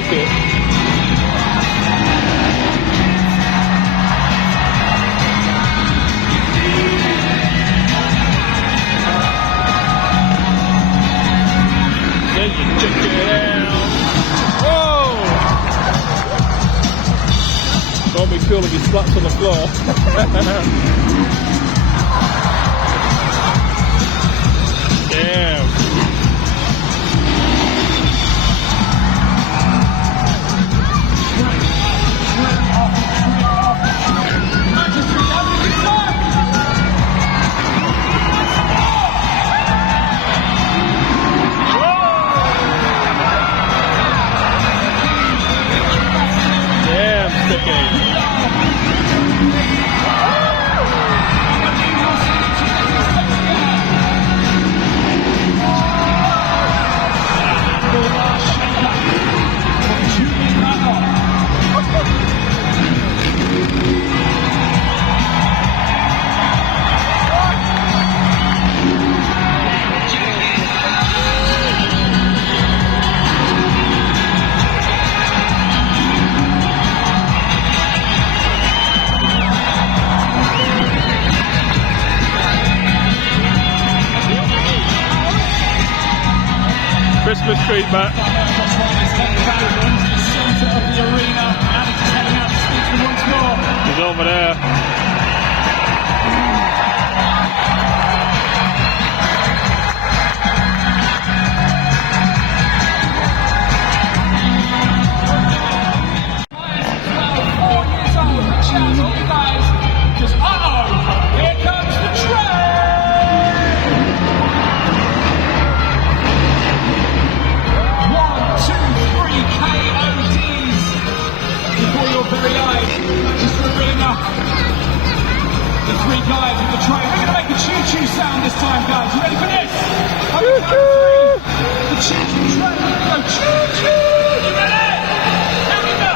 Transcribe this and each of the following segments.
like it. Then you check it out. Whoa! Don't be cool if you splats on the floor. Damn. Damn, sticky. Christmas tree, Matt. He's over there. Guys with the train. We're going to make a choo-choo sound this time, guys. You ready for this? Choo-choo! The choo-choo train. Go choo-choo! You ready? Here we go.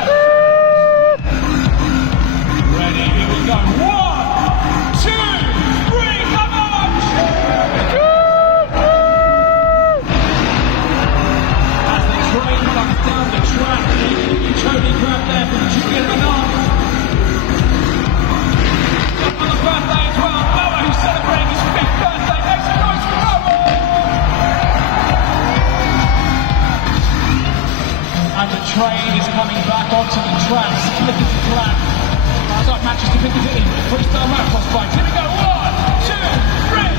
Ready? Here we go. 1, 2, 3. Come on! As the train comes down the track, you totally grab there from Julian Renard. On the birthday as well, Noah, who's celebrating his 5th birthday. Make some noise for Noah! And the train is coming back onto the tracks, flipping the track. It's like Manchester Piccadilly, freestyle motocross bikes. Here we go, 1, 2, 3!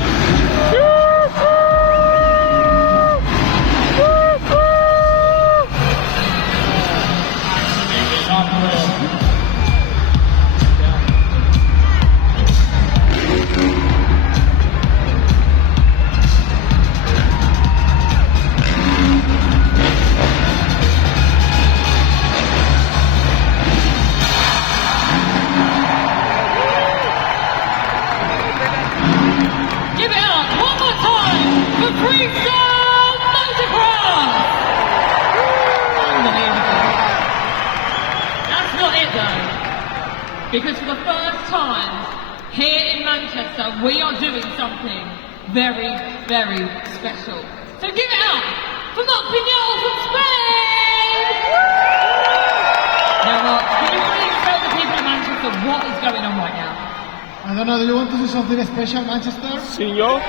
Absolutely unreal. Because for the first time here in Manchester, we are doing something very, very special. So give it up for Marc Pignol from Spain! Now Marc, can you please tell the people in Manchester what is going on right now? I don't know, do you want to see something special, Manchester? Senor?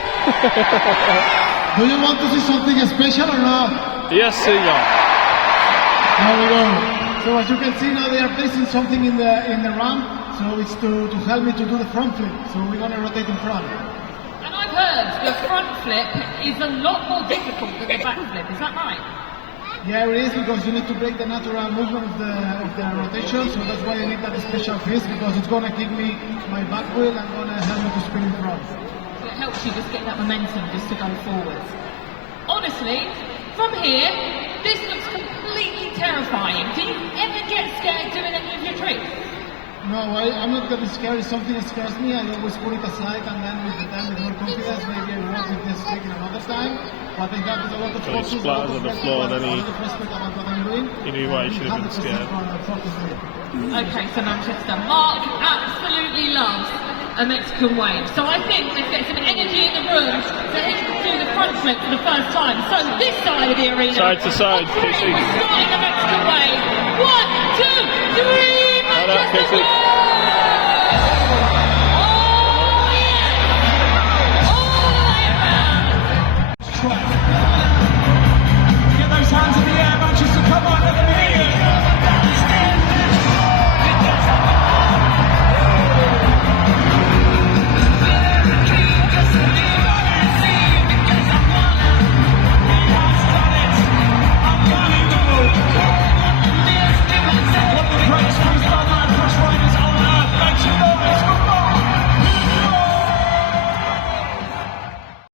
Do you want to see something special or not? Yes, senor. There we go. So as you can see now, they are placing something in the ramp, so it's to help me to do the front flip. So we're going to rotate in front. And I've heard the front flip is a lot more difficult than the back flip, is that right? Yeah, it is, because you need to break the natural movement of the rotation, so that's why I need that special fist, because it's going to give me my back wheel and going to help me to spin in front. So it helps you just get that momentum just to go forwards. Honestly, from here, this looks completely terrifying. Do you ever get scared doing any of your tricks? No, I'm not getting scared. If something scares me, I always put it aside, and then with the time, with more confidence, maybe I work with this trick another time. But I have a lot of focus, he splatters on the floor, and then he knew why he should have been scared. Okay, so Manchester, Marc absolutely loves a Mexican wave. So I think let's get some energy in the room so he can do the front flip for the first time. So this side of the arena. Side to side, on three, Casey. we're starting the Mexican wave. 1, 2, 3, Well done, Manchester Casey. Wave!